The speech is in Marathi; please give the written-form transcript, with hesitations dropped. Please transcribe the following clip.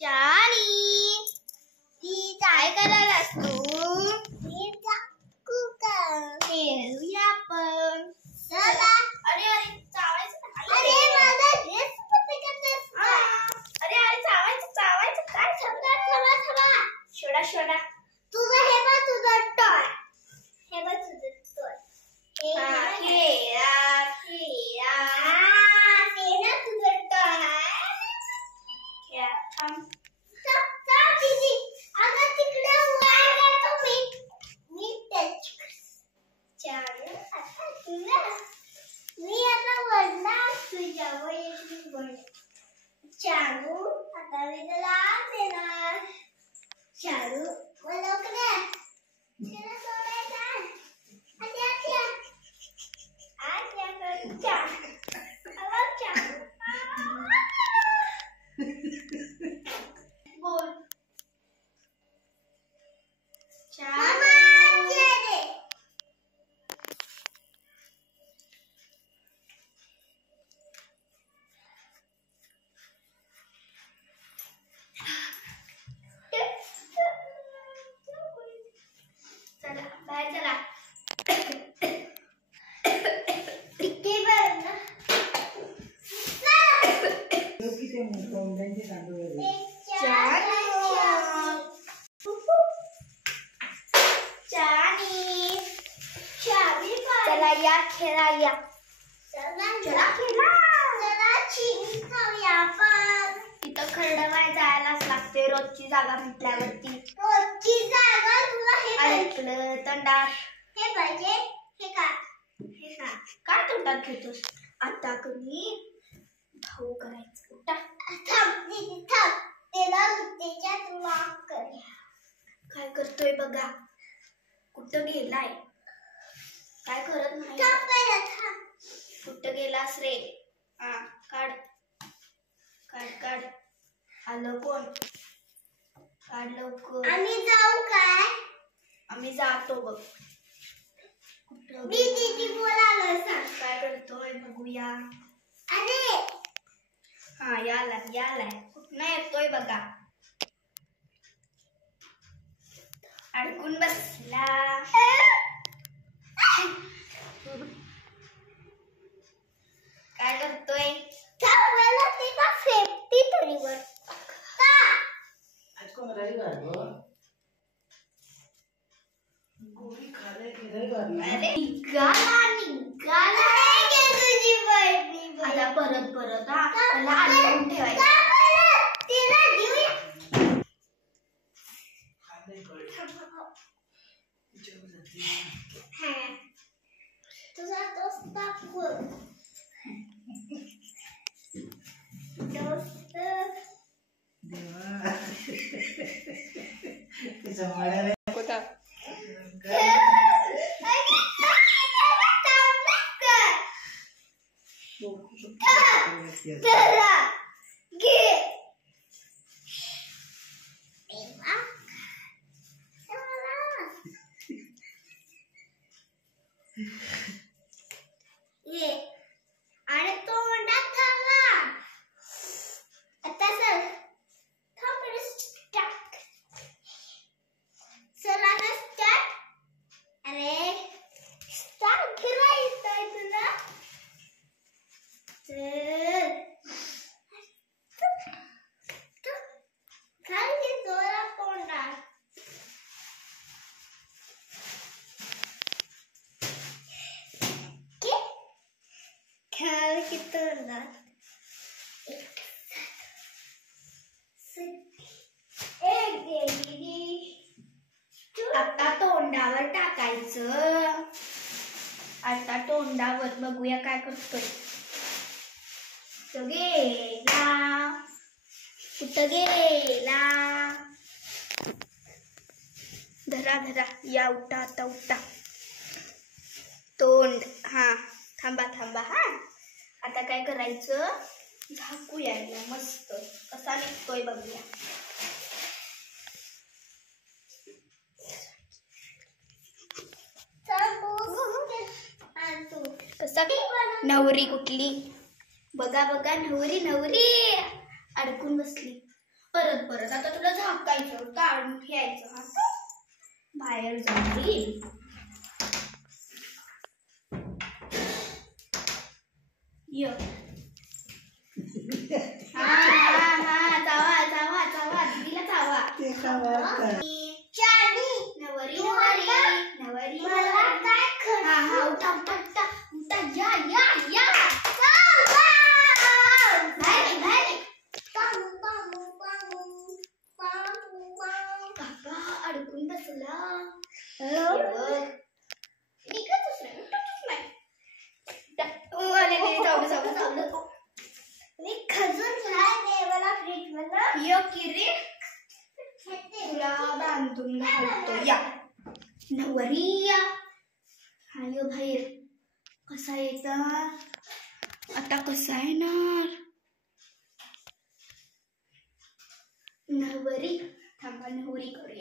चानी ती काय करायलास तू? खेळूया आपण. चला. अरे चावायचं नाही. अरे चावायचं काय? थांबा. शोडा. तुझं हे बघ तुझं टॉय. खेळा. ते ना तुझं टॉय. खेळा. थांब. दीदी. अगं तिकडे काय करतो मी टच. चालेल आता तुला. मी आता वळणार तुझ्यावर एक बळ. चालू आता मी तुला देणार. चालू मला कडे. चला सोडायचा. आजा. बोल. चला बाहेर चला. चला या खेळा या. चला खेळा. तिथं खरडवाय जायलाच लागते रोजची जागा म्हटल्यावरती. ऐकलं तोंडात. हे पाहिजे. हे काय तोंडात घेतोस? आता कमी भाऊ करायचं. उठा. काय करतोय बघा. कुठं गेलाय? काय करत नाही. कुठं गेलास रे? काढ. आलं कोण? काढ लवकर. आम्ही जाऊ काय? आम्ही जातो बघ. दीदी बोलायला सांग. काय करतोय बघूया. अरे यालाय. कुठं येतोय बघा. अडकून बसला. काय करतोय? सेफ्टी थोडीवर. आज कोण रविवार गो? गोळी खाले की रविवार. अरे निघाला. तुझी बहिणी आता परत त्याला आणून ठेवायचं. तिला देऊया. तुझा दोस्त दाखव. दोस्त देवा. तिचा माळा कोणता? आणि तो म्हणतात चालला. आता सर स्टार्ट. अरे स्टार्ट करायचंय तुला. खाली जोरा कोंडा. खेळ की तोंडात. आता तोंडावर टाकायचं. आता तोंडावर बघूया काय करतोय. कुठं गेला. धरा या. उठा आता उठा. तोंड थांबा. आता काय करायचं? झाकूया याला मस्त. कसा निघतोय बघूया. कसा नवरी कुठली? बघा नवरी अडकून बसली. परत परत आता तुला झाकायचं, काढून ठेवायचं. हा बाहेर जाईल. य चावा दिदीला चावा. ते का वाटतं? नवरी हा उठा या काका अडकून बसला. निघतच नाही, उठतच नाही. तुला बांधून घालतो. या नवरी या. हाय बाहेर कसा येणार आता, कसा येणार नवरी. थांबा नवरी करूया.